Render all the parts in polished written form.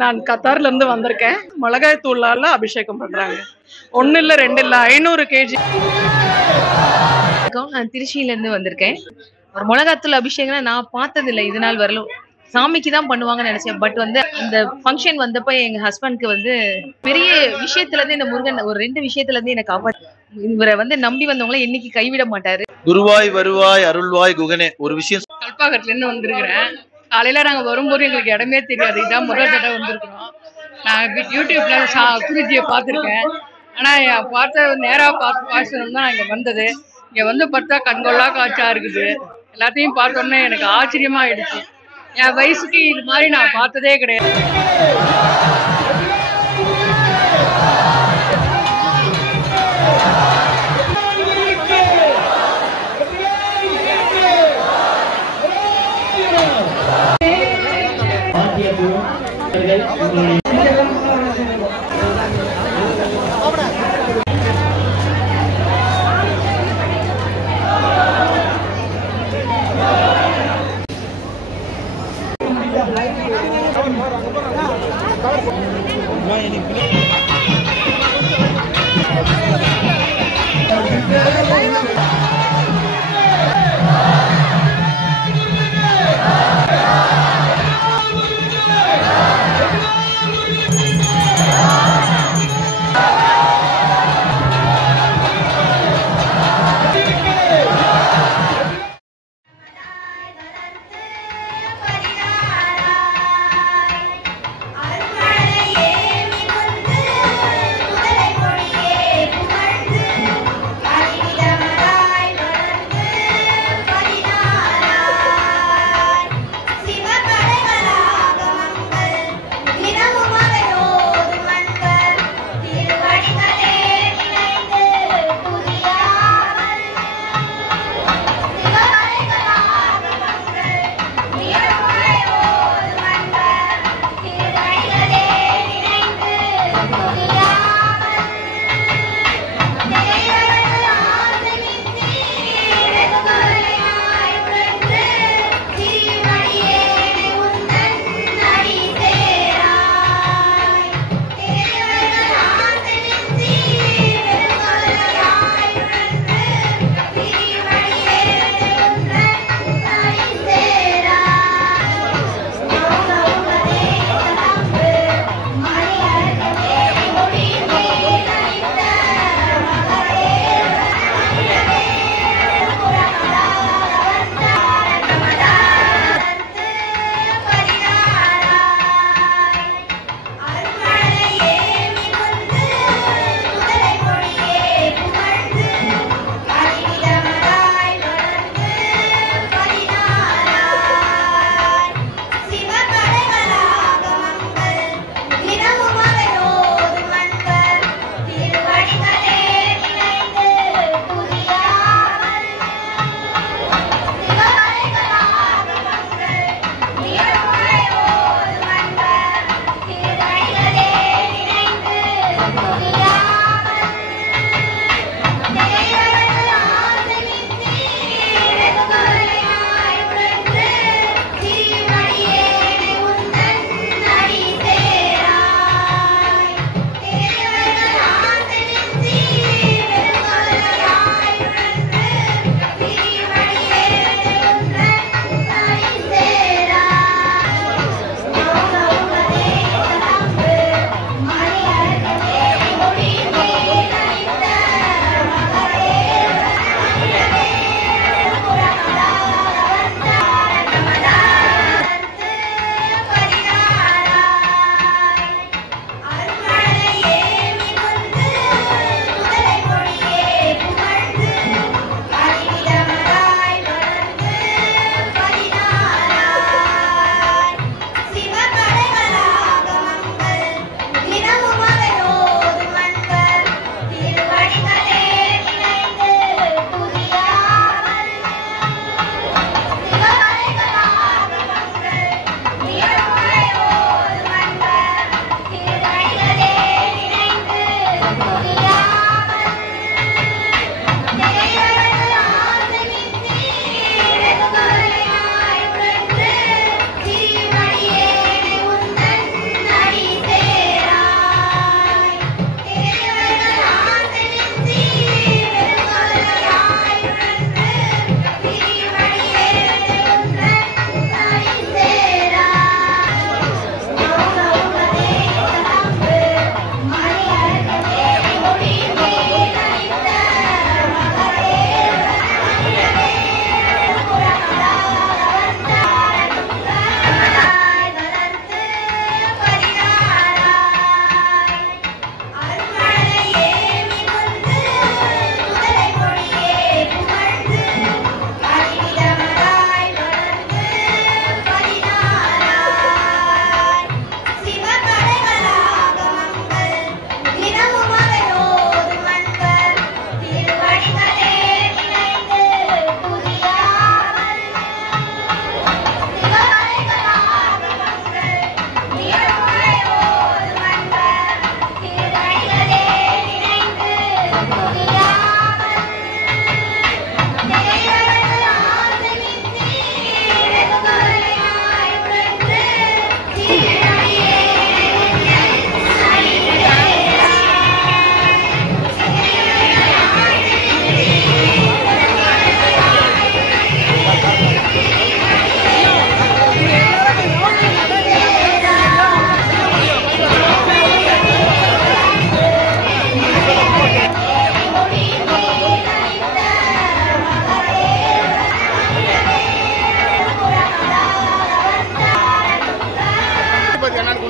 நான் கத்தார்ல இருந்து வந்திருக்கேன். மிளகாய் தூளால அபிஷேகம் பண்றாங்க. 1 இல்ல 2 இல்ல 500 கேஜி. நான் திருச்சியில இருந்து வந்திருக்கேன். ஒரு மிளகாத்தூள் அபிஷேகம் நான் பார்த்தது இல்லை இது நாள் வரலும். சாமிக்கு தான் பண்ணுவாங்கன்னு நினைச்சேன். பட் வந்து இந்த ஃபங்க்ஷன் வந்தப்ப எங்க ஹஸ்பண்ட்க்கு வந்து பெரிய விஷயத்துல இருந்து இந்த முருகன் ஒரு 2 விஷயத்துல இருந்து எனக்கு காப்பாத்து. இவரை வந்து நம்பி வந்தவங்கள என்னைக்கு கைவிட மாட்டாரு. குருவாய் வருவாய் அருள்வாய் குகனே. ஒரு விஷயம் கல்பாக்கத்துல இருந்து வந்திருக்கிறேன். காலையில நாங்க வரும்போது எங்களுக்கு இடமே தெரியாது. இதான் முதல் தடவை வந்திருக்கிறோம். நான் யூடியூப்ல குருஜியை பார்த்துருக்கேன். ஆனா பார்த்த நேரா பார்த்து தான் இங்க வந்தது. இங்க வந்து பார்த்தா கண்கொள்ளா காட்சியா இருக்குது. எல்லாத்தையும் பார்த்தோன்னே எனக்கு ஆச்சரியமா ஆயிடுச்சு. என் வயசுக்கு இது மாதிரி நான் பார்த்ததே கிடையாது.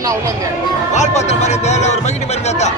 வால் பாத்திரம் மாதிரி இருந்தா ஒரு மகிடி மாதிரி இருந்தா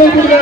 அப்படியே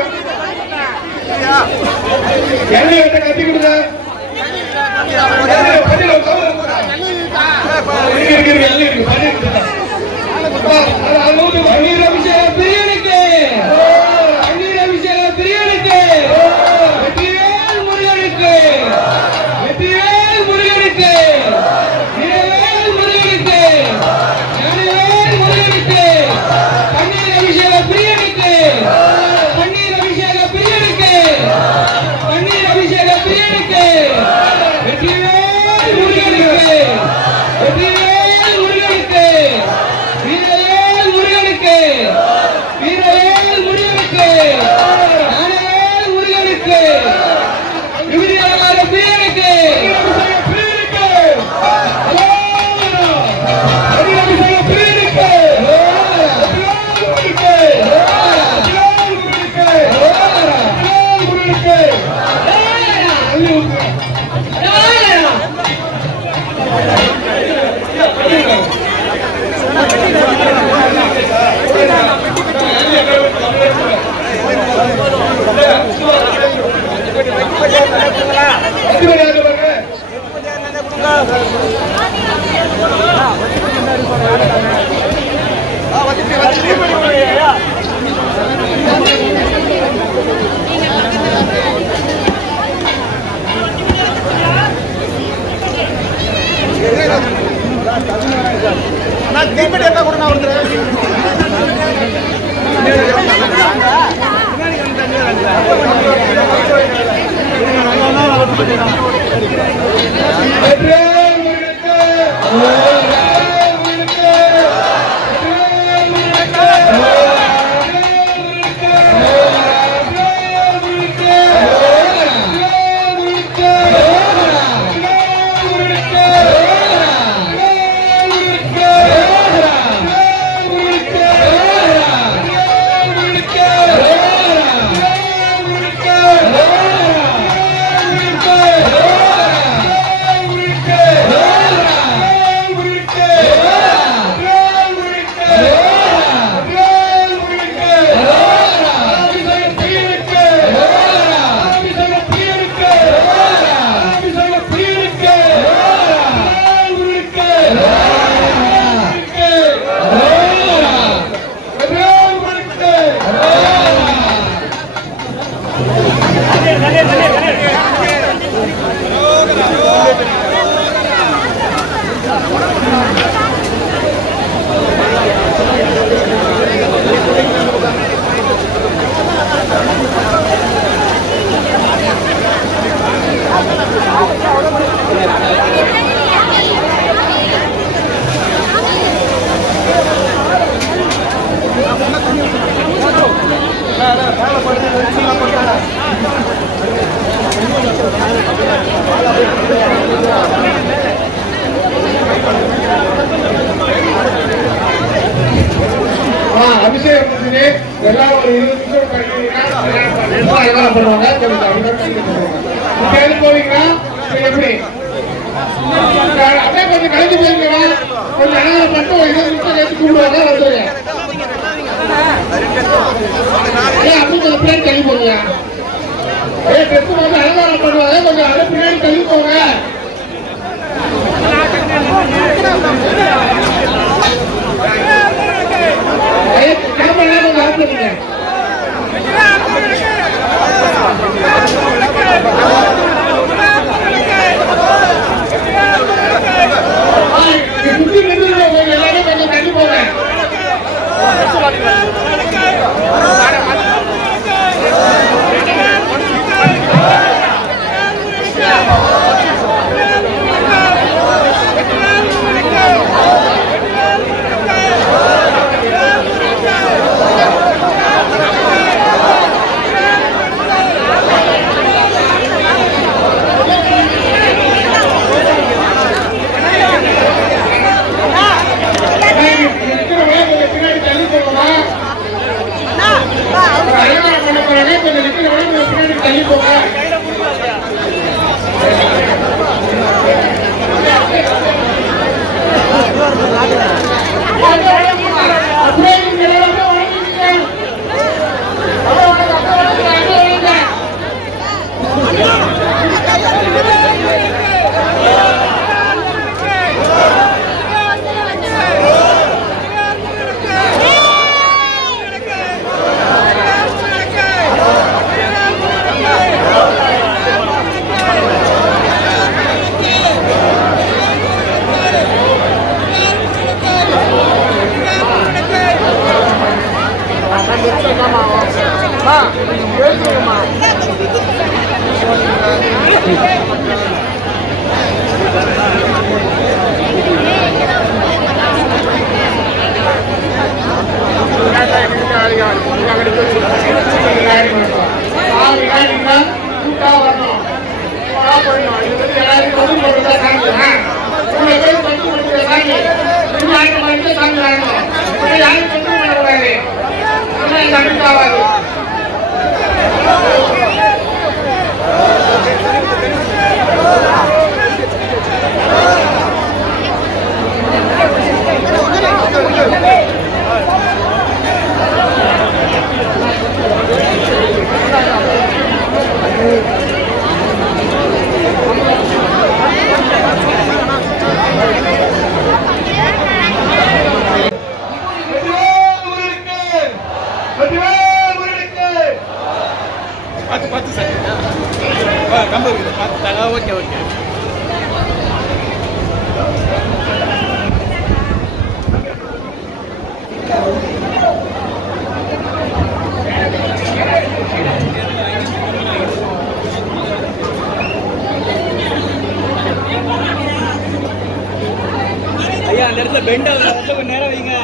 ஐயா அந்த இடத்துல பெண்ட் கொஞ்சம் நேரம் வைங்க.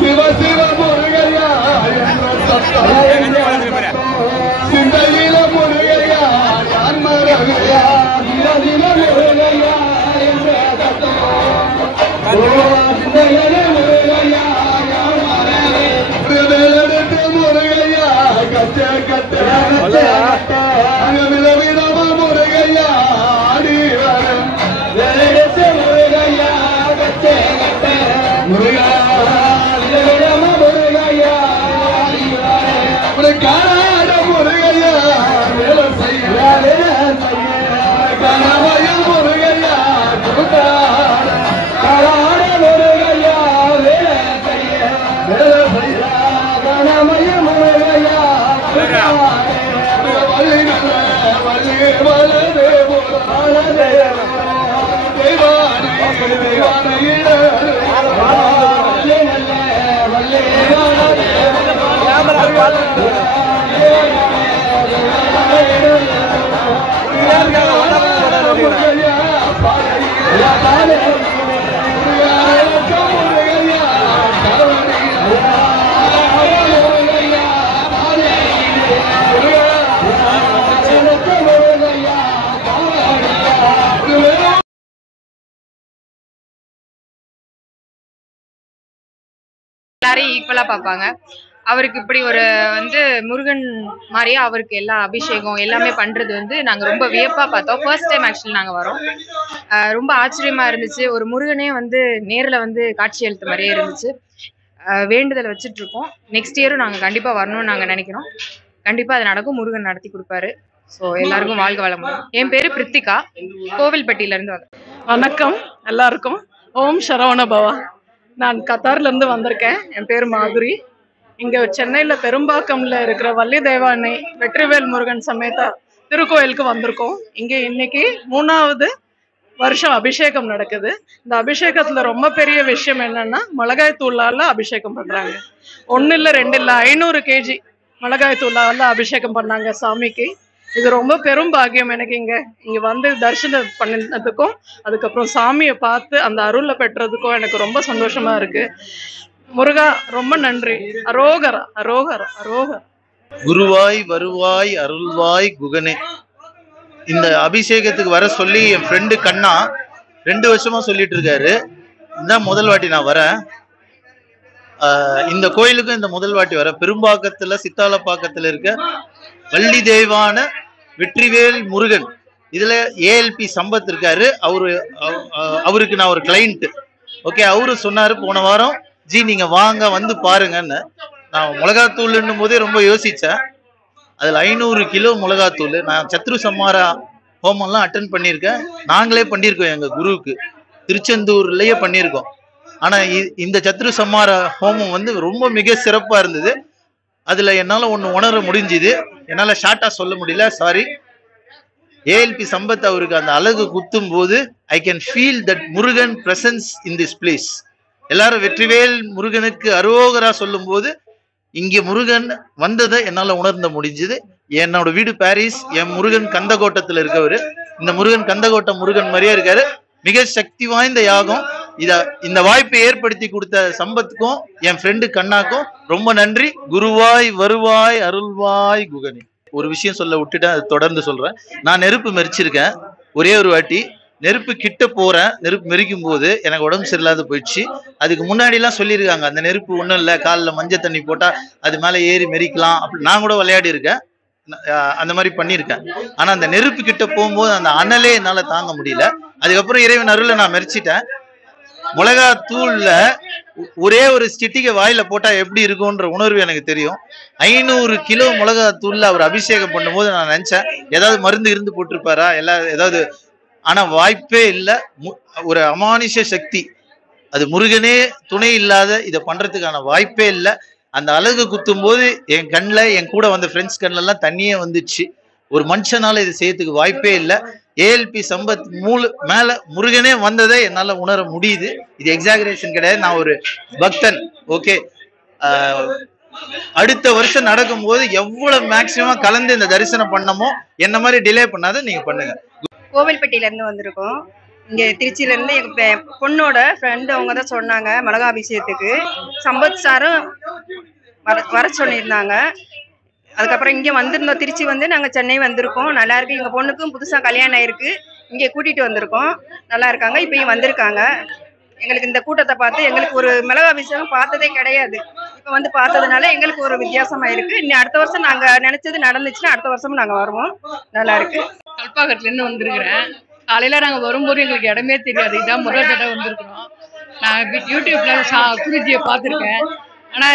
சிவ சிவ முருகையா சிந்தையில முருகையா யான் மரகையா தில முருகையா சிந்தையில முருகையா யான் மரகையா முருகையா கச்ச கட்ட விதவிதமா முருகையா ஆடி வரும் முருகையா கச்ச கட்ட முருகா காணாத முருகையா வேலை செய்ய கணவய முருகையா காணாத முருகையா வேலை செய்ய கணவய முருகையா வள்ளி நல்ல வள்ளி வலதே தேவானி தேவானையிட வள்ளி நல்ல வள்ளி எல்லாரையும் ஈக்குவலா பார்ப்பாங்க. அவருக்கு இப்படி ஒரு வந்து முருகன் மாதிரியே அவருக்கு எல்லா அபிஷேகம் எல்லாமே பண்றது வந்து நாங்க ரொம்ப வியப்பா பார்த்தோம். ஃபர்ஸ்ட் டைம் ஆக்சுவலி நாங்க வரோம். ரொம்ப ஆச்சரியமா இருந்துச்சு. ஒரு முருகனே வந்து நேர்ல வந்து காட்சி அளித்த மாதிரியே இருந்துச்சு. வேண்டுதல் வச்சுட்டு இருக்கோம். நெக்ஸ்ட் இயரும் நாங்க கண்டிப்பா வரணும்னு நாங்க நினைக்கிறோம். கண்டிப்பா அது நடக்கும். முருகன் நடத்தி கொடுப்பாரு. ஸோ எல்லாருக்கும் வாழ்க வளமுடன். என் பேரு பிரித்திகா, கோவில்பட்டியில இருந்து வந்தேன். வணக்கம் எல்லாருக்கும். ஓம் சரவண பவா. நான் கத்தார்ல இருந்து வந்திருக்கேன். என் பேர் மாதுரி. இங்க சென்னையில பெரும்பாக்கம்ல இருக்கிற வள்ளி தேவானை வெற்றிவேல் முருகன் சமேத திருக்கோயிலுக்கு வந்திருக்கோம். இங்க இன்னைக்கு 3வது வருஷம் அபிஷேகம் நடக்குது. இந்த அபிஷேகத்துல ரொம்ப பெரிய விஷயம் என்னன்னா மிளகாய் தூளால அபிஷேகம் பண்றாங்க. 1 இல்ல 2 இல்ல 500 kg மிளகாய் தூளால அபிஷேகம் பண்ணாங்க சாமிக்கு. இது ரொம்ப பெரும் பாக்கியம் எனக்கு. இங்க வந்து தரிசனம் பண்ணதுக்கும் அதுக்கப்புறம் சாமியை பார்த்து அந்த அருளை பெற்றதுக்கும் எனக்கு ரொம்ப சந்தோஷமா இருக்கு. முருகா ரொம்ப நன்றி. அரோகரா அரோகரா அரோகரா. குருவாய் வருவாய் அருள்வாய் குகனே. இந்த அபிஷேகத்துக்கு வர சொல்லி என் ஃப்ரெண்டு கண்ணா 2 வருஷமா சொல்லிட்டு இருக்காரு. இதுதான் முதல் வாட்டி நான் வரேன். இந்த கோயிலுக்கும் இந்த முதல் வாட்டி வரேன். பெரும்பாக்கத்துல சித்தாலப்பாக்கத்துல இருக்க வள்ளி தெய்வான வெற்றிவேல் முருகன் இதுல ஏஎல்பி சம்பத் இருக்காரு. அவருக்கு நான் ஒரு கிளைண்ட். ஓகே, அவரு சொன்னாரு போன வாரம், ஜி நீங்க வாங்க வந்து பாருங்கன்னு. நான் மிளகாத்தூள்ன்னும் போதே ரொம்ப யோசிச்சேன். அதுல 500 கிலோ மிளகாத்தூள். நான் சத்ரு சம்மாரா ஹோமம்லாம் அட்டன் பண்ணியிருக்கேன். நாங்களே பண்ணியிருக்கோம், எங்க குருவுக்கு திருச்செந்தூர்லயே பண்ணியிருக்கோம். ஆனா இந்த சத்ரு சம்மார ஹோமம் வந்து ரொம்ப மிக சிறப்பா இருந்தது. அதுல என்னால ஒண்ணு உணர முடிஞ்சுது. என்னால ஷார்ட்டா சொல்ல முடியல, சாரி. ஏஎல்பி சம்பத் அவருக்கு அந்த அழகு குத்தும் போது I can feel that Murugan presence in this place. எல்லாரும் வெற்றிவேல் முருகனுக்கு அரோகரா சொல்லும் போது இங்க முருகன் வந்ததை என்னால உணர்ந்த முடிஞ்சது. என்னோட வீடு பாரிஸ். என் முருகன் கந்தகோட்டத்துல இருக்கவரு. இந்த முருகன் கந்தகோட்டை முருகன் மாதிரியே இருக்காரு. மிக சக்தி வாய்ந்த யாகம். இந்த வாய்ப்பை ஏற்படுத்தி கொடுத்த சம்பத்துக்கும் என் ஃப்ரெண்டு கண்ணாக்கும் ரொம்ப நன்றி. குருவாய் வருவாய் அருள்வாய் குகனே. ஒரு விஷயம் சொல்ல விட்டுட்டேன், அது தொடர்ந்து சொல்றேன். நான் நெருப்பு மெரிச்சிருக்கேன் ஒரே ஒரு வாட்டி. நெருப்பு கிட்ட போறேன், நெருப்பு மெரிக்கும் போது எனக்கு உடம்பு சரியில்லாத போயிடுச்சு. அதுக்கு முன்னாடி எல்லாம் சொல்லியிருக்காங்க, அந்த நெருப்பு ஒண்ணும் இல்லை, காலில் மஞ்சள் தண்ணி போட்டா அது மேல ஏறி மெரிக்கலாம் அப்படி. நான் கூட விளையாடி இருக்கேன், அந்த மாதிரி பண்ணியிருக்கேன். ஆனா அந்த நெருப்பு கிட்ட போகும்போது அந்த அனலே என்னால தாங்க முடியல. அதுக்கப்புறம் இறைவன் அருள்ல நான் மெரிச்சிட்டேன். மிளகா தூள்ல ஒரே ஒரு சிட்டிகை வாயில போட்டா எப்படி இருக்கும்ன்ற உணர்வு எனக்கு தெரியும். 500 கிலோ மிளகா தூள்ல அவர் அபிஷேகம் பண்ணும்போது நான் நினைச்சேன் ஏதாவது மருந்து இருந்து போட்டிருப்பாரா ஏதாவது. ஆனா வாய்ப்பே இல்லை. ஒரு அமானுஷ சக்தி, அது முருகனே துணை இல்லாத இதை பண்றதுக்கான வாய்ப்பே இல்லை. அந்த அழகு குத்தும் போது என் கண்ணில், என் கூட வந்த ஃப்ரெண்ட்ஸ் கண்ணில் எல்லாம் தண்ணியே வந்துச்சு. ஒரு மனுஷனால இது செய்யறதுக்கு வாய்ப்பே இல்லை. ஏஎல்பி சம்பத் மேல முருகனே வந்ததை என்னால உணர முடியுது. இது எக்ஸாகரேஷன் கிடையாது. நான் ஒரு பக்தன். ஓகே, அடுத்த வருஷம் நடக்கும் போது எவ்வளவு மேக்சிமம் கலந்து இந்த தரிசனம் பண்ணமோ என்ன மாதிரி டிலே பண்ணாத நீங்க பண்ணுங்க. கோவில்பட்டியில இருந்து வந்திருக்கோம். இங்க திருச்சியில இருந்து எங்க பொண்ணோட ஃப்ரெண்டு அவங்க தான் சொன்னாங்க மிளகாபிஷேகத்துக்கு சம்பத் சாரும் வர சொல்லியிருந்தாங்க. அதுக்கப்புறம் இங்க வந்திருந்தோம். திருச்சி வந்து நாங்க சென்னை வந்திருக்கோம். நல்லா இருக்கு. எங்க பொண்ணுக்கும் புதுசா கல்யாணம் ஆயிருக்கு. இங்க கூட்டிட்டு வந்திருக்கோம். நல்லா இருக்காங்க. இப்பயும் வந்திருக்காங்க. எங்களுக்கு இந்த கூட்டத்தை பார்த்து எங்களுக்கு ஒரு மிளகாபிஷேகம் பார்த்ததே கிடையாது. இப்ப வந்து பார்த்ததுனால எங்களுக்கு ஒரு வித்தியாசமா இருக்கு. இன்னும் அடுத்த வருஷம் நாங்க நினைச்சது நடந்துச்சுன்னா அடுத்த வருஷமும் நாங்க வருவோம். நல்லா இருக்கு. கல்பாக்கத்துல இருந்து வந்திருக்கிறேன். காலையில நாங்க வரும்போது எங்களுக்கு இடமே தெரியாது. இதான் முதல் தடவை வந்திருக்கிறோம். நான் யூடியூப்ல குருஜியை பார்த்துருக்கேன். ஆனா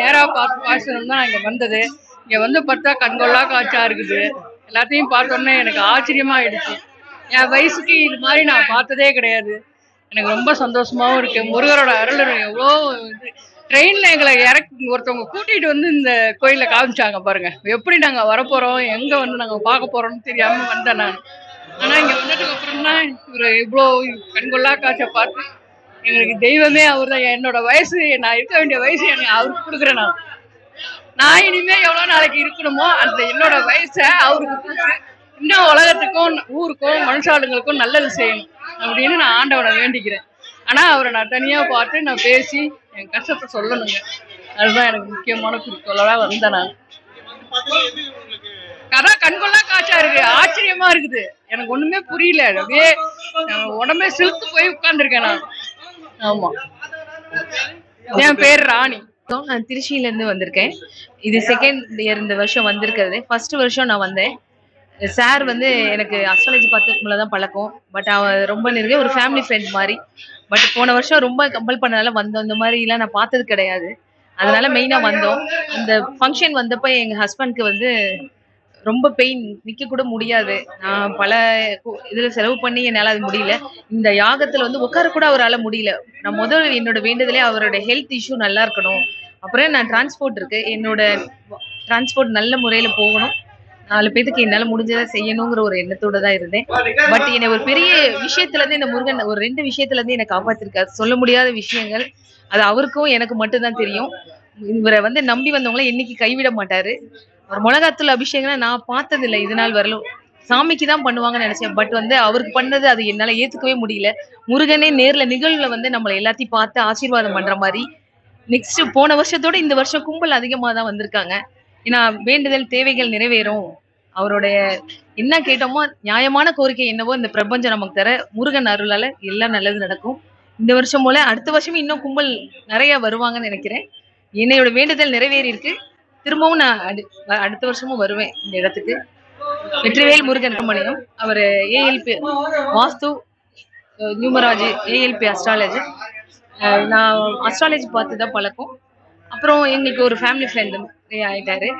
நேரா பார்த்து பாசனம் தான் இங்க வந்தது. இங்க வந்து பார்த்தா கண்கொள்ளா காட்சியா இருக்குது. எல்லாத்தையும் பார்த்தோன்னே எனக்கு ஆச்சரியமா ஆயிடுச்சு. என் வயசுக்கு இது மாதிரி நான் பார்த்ததே கிடையாது. எனக்கு ரொம்ப சந்தோஷமாவும் இருக்கு. முருகரோட அருள் எவ்வளோ. ட்ரெயின்ல எங்களை ஒருத்தவங்க கூட்டிட்டு வந்து இந்த கோயில காமிச்சாங்க பாருங்க. எப்படி நாங்க வரப்போறோம், எங்க வந்து நாங்க பார்க்க போறோம்னு தெரியாம வந்தேன் நான். ஆனா இங்க வந்ததுக்கு அப்புறம் தான் இவரு இவ்வளோ கண்கொள்ளா காட்சியை பார்த்து எங்களுக்கு தெய்வமே அவர் தான். என்னோட வயசு, நான் இருக்க வேண்டிய வயசு எனக்கு அவருக்கு கொடுக்குறேன். நான் இனிமே எவ்வளவு நாளைக்கு இருக்கணுமோ அந்த என்னோட வயசை அவருக்கு கொடுத்து இன்னும் உலகத்துக்கும் ஊருக்கும் மனுஷாளுங்களுக்கும் நல்லது செய்யணும் அப்படின்னு நான் ஆண்டவனை வேண்டிக்கிறேன். ஆனா அவரை நான் தனியா பார்த்து நான் பேசி என் கஷ்டத்தை சொல்லணுங்க. அதுதான் எனக்கு முக்கியமான குறிக்கோளா வந்தேன் நான். கதை கண்கொள்ளா காட்சியா இருக்கு. ஆச்சரியமா இருக்குது. எனக்கு ஒண்ணுமே புரியல. அப்படியே உடம்பே சிலுத்து போய் உட்கார்ந்துருக்கேன் நான். ஆமா, என் பேர் ராணி. நான் திருச்சியில இருந்து வந்திருக்கேன். இது செகண்ட் இயர் இந்த வருஷம் வந்திருக்கிறது. ஃபர்ஸ்ட் வருஷம் நான் வந்தேன். சார் வந்து எனக்கு அஸ்ட்ராலஜி பார்த்துக்குள்ள தான் பழக்கம். பட் அவன் ரொம்ப நெருங்கிய ஒரு ஃபேமிலி ஃப்ரெண்ட் மாதிரி. பட் போன வருஷம் ரொம்ப கம்பல் பண்ணனால வந்தோம். இந்த மாதிரிலாம் நான் பார்த்தது கிடையாது. அதனால மெயினாக வந்தோம். அந்த ஃபங்க்ஷன் வந்தப்போ எங்கள் ஹஸ்பண்ட்க்கு வந்து ரொம்ப பெயின், நிற்க கூட முடியாது. நான் பல இதில் செலவு பண்ணி என்னால் அது முடியல. இந்த யாகத்தில் வந்து உட்கார கூட அவரால் முடியல. நான் முதல் என்னோட வேண்டுதலே அவரோட ஹெல்த் இஷ்யூ நல்லா இருக்கணும். அப்புறம் நான் டிரான்ஸ்போர்ட் இருக்கு, என்னோட டிரான்ஸ்போர்ட் நல்ல முறையில் போகணும், 4 பேத்துக்கு என்னால் முடிஞ்சதை செய்யணுங்கிற ஒரு எண்ணத்தோட தான் இருந்தேன். பட் என்னை ஒரு பெரிய விஷயத்துலேருந்து இந்த முருகன் ஒரு 2 விஷயத்துலேருந்து என்னை காப்பாற்றிருக்காரு. சொல்ல முடியாத விஷயங்கள். அது அவருக்கும் எனக்கு மட்டும்தான் தெரியும். இவரை வந்து நம்பி வந்தவங்கள என்னைக்கு கைவிட மாட்டாரு. ஒரு மிளகாத்தூள் அபிஷேகம்னா நான் பார்த்ததில்லை இது நாள் வரலும். சாமிக்கு தான் பண்ணுவாங்கன்னு நினைச்சேன். பட் வந்து அவருக்கு பண்ணது அது என்னால ஏத்துக்கவே முடியல. முருகனே நேர்ல நிகழ்வுல வந்து நம்மளை எல்லாத்தையும் பார்த்து ஆசீர்வாதம் பண்ற மாதிரி. நெக்ஸ்ட் போன வருஷத்தோட இந்த வருஷம் கும்பல் அதிகமா தான் வந்திருக்காங்க. ஏன்னா வேண்டுதல் தேவைகள் நிறைவேறும் அவருடைய என்ன கேட்டோமோ நியாயமான கோரிக்கை என்னவோ இந்த பிரபஞ்சம் நமக்கு தர முருகன் அருளால எல்லாம் நல்லது நடக்கும். இந்த வருஷம் போல அடுத்த வருஷமும் இன்னும் கும்பல் நிறைய வருவாங்கன்னு நினைக்கிறேன். என்னையோட வேண்டுதல் நிறைவேறி இருக்கு. திரும்பவும் நான் அடுத்த வருஷமும் வருவேன் இந்த இடத்துக்கு. வெற்றிவேல் முருகன் சுப்பிரமணியம், அவர் ஏஎல்பி வாஸ்து, நியூமராஜி, ஏஎல்பி அஸ்ட்ராலஜி. நான் அஸ்ட்ராலஜி பார்த்து தான் பழக்கம். அப்புறம் எங்களுக்கு ஒரு ஃபேமிலி ஃப்ரெண்டு ஆயிட்டாரு.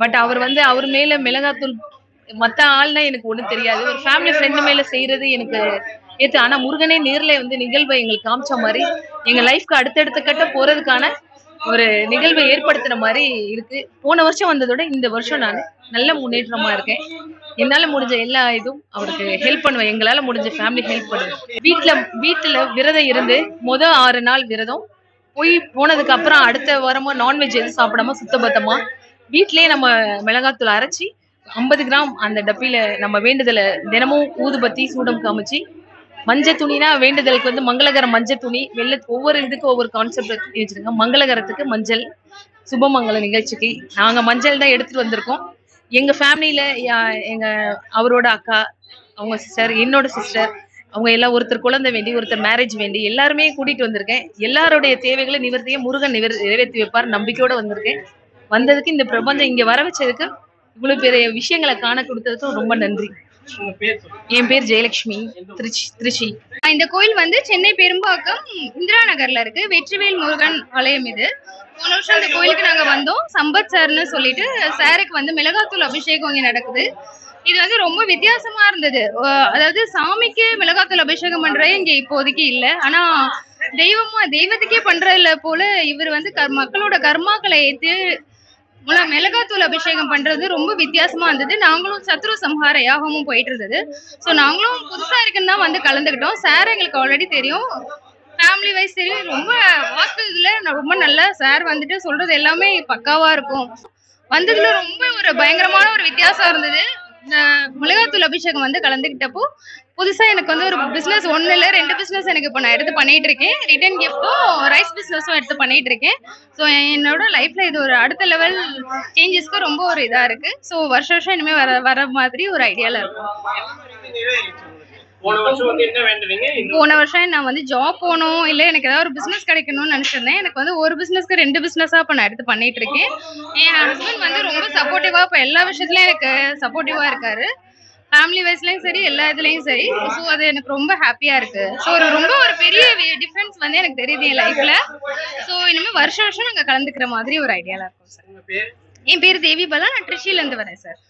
பட் அவர் அவர் மேல மிளகாத்தூள் மற்ற ஆள்னா எனக்கு ஒன்றும் தெரியாது. ஒரு ஃபேமிலி ஃப்ரெண்டு மேல செய்யறது எனக்கு ஏற்று. ஆனா முருகனே நேர்ல நிகழ்வை எங்களுக்கு காமிச்ச மாதிரி எங்க லைஃப்க்கு அடுத்தடுத்த கட்ட போறதுக்கான ஒரு நிகழ்வை ஏற்படுத்துற மாதிரி இருக்கு. போன வருஷம் வந்ததோட இந்த வருஷம் நான் நல்ல முன்னேற்றமா இருக்கேன். என்னால முடிஞ்ச எல்லா இதுவும் அவருக்கு ஹெல்ப் பண்ணுவேன். எங்களால முடிஞ்ச ஃபேமிலி ஹெல்ப் பண்ணுவேன். வீட்டுல விரதம் இருந்து 6 நாள் விரதம் போனதுக்கு அப்புறம் அடுத்த வாரமா நான்வெஜ் எதுவும் சாப்பிடாம சுத்தபத்தமா வீட்லயே நம்ம மிளகாத்தூள் அரைச்சி 50 கிராம் அந்த டப்பில நம்ம வேண்டுதலை தினமும் ஊதுபத்தி சூடம் காமிச்சு, மஞ்சள் துணினா வேண்டுதலுக்கு மங்களகர மஞ்சள் துணி, ஒவ்வொரு இதுக்கு ஒவ்வொரு கான்செப்ட் வச்சிருக்கோம். மங்களகரத்துக்கு மஞ்சள், சுபமங்கல நிகழ்ச்சிக்கு நாங்க மஞ்சள் தான் எடுத்துட்டு வந்திருக்கோம். எங்க ஃபேமிலியில எங்க அவரோட அக்கா, அவங்க சிஸ்டர், என்னோட சிஸ்டர், அவங்க எல்லாம் ஒருத்தர் குழந்தை வேண்டி, ஒருத்தர் மேரேஜ் வேண்டி எல்லாருமே கூட்டிட்டு வந்திருக்கேன். எல்லாருடைய தேவைகளை நிவர்த்தியே முருகன் நிறைவேற்றி வைப்பார் நம்பிக்கையோட வந்திருக்கேன். வந்ததுக்கு இந்த பிரபஞ்சம் இங்க வர வச்சதுக்கு இவ்வளவு பெரிய விஷயங்களை காண கொடுத்ததுக்கு ரொம்ப நன்றி. என் பேர் ஜெயலட்சுமி, திருச்சி. இந்த கோயில் சென்னை பெரும்பாக்கம் இந்திரா நகர்ல இருக்கு. வெற்றிவேல் முருகன் ஆலயம் இது. போன வருஷம் இந்த கோயிலுக்கு நாங்க வந்தோம். சம்பத் சார்னு சொல்லிட்டு சாருக்கு மிளகாத்தூள் அபிஷேகம் இங்க நடக்குது. இது ரொம்ப வித்தியாசமா இருந்தது. அதாவது சாமிக்கு மிளகாத்தூள் அபிஷேகம் பண்றது இங்க இப்போதைக்கு இல்ல. ஆனா தெய்வத்துக்கே பண்றதுல போல இவர் மக்களோட கர்மாக்களை ஏத்து மிளகாத்தூள் அபிஷேகம் பண்றது ரொம்ப வித்தியாசமா இருந்தது. நாங்களும் சத்ரு சம்ஹார யாகமும் போயிட்டு இருந்தது. ஸோ நாங்களும் புதுசா இருக்குன்னு தான் கலந்துக்கிட்டோம். சார் எங்களுக்கு ஆல்ரெடி தெரியும், ஃபேமிலி வைஸ் தெரியும். ரொம்ப வாஸ்து இதுல ரொம்ப நல்லா சார் சொல்றது எல்லாமே பக்காவா இருக்கும். வந்ததுல ரொம்ப ஒரு பயங்கரமான ஒரு வித்தியாசம் இருந்தது. மிளகாத்தூள் அபிஷேகம் கலந்துக்கிட்டப்போ புதுசா எனக்கு ஒரு பிசினஸ் 1 இல்ல 2 பிசினஸ் எனக்கு இப்போ நான் எடுத்து பண்ணிட்டு இருக்கேன். ரிட்டர்ன் கிஃப்டும் ரைஸ் பிசினஸும் எடுத்து பண்ணிட்டு இருக்கேன். ஸோ என்னோட லைஃப்ல இது ஒரு அடுத்த லெவல் சேஞ்சஸ்க்கு ரொம்ப ஒரு இதா இருக்கு. ஸோ வருஷம் இனிமே வர மாதிரி ஒரு ஐடியால இருக்கும். போன வருஷம் நான் ஜாப் போகணும், இல்ல எனக்கு ஏதாவது ஒரு பிசினஸ் கிடைக்கணும்னு நினைச்சிருந்தேன். எனக்கு ஒரு பிசினஸ்க்கு 2 பிசினஸா இப்ப நான் எடுத்து பண்ணிட்டு இருக்கேன். என் ஹஸ்பண்ட் ரொம்ப சப்போர்ட்டிவா இப்ப எல்லா விஷயத்துலயும் எனக்கு சப்போர்ட்டிவா இருக்காரு. ஃபேமிலி வைஸ்லயும் சரி, எல்லா இதுலயும் சரி. ஸோ அது எனக்கு ரொம்ப ஹாப்பியா இருக்கு. ஸோ ரொம்ப ஒரு பெரிய டிஃபரன்ஸ் எனக்கு தெரியுது என் லைஃப்ல. ஸோ இனிமே வருஷம் நாங்க கலந்துக்கிற மாதிரி ஒரு ஐடியால இருக்கும் சார். என் பேர் தேவி பாலா, நான் ட்ரிச்சில இருந்து வரேன் சார்.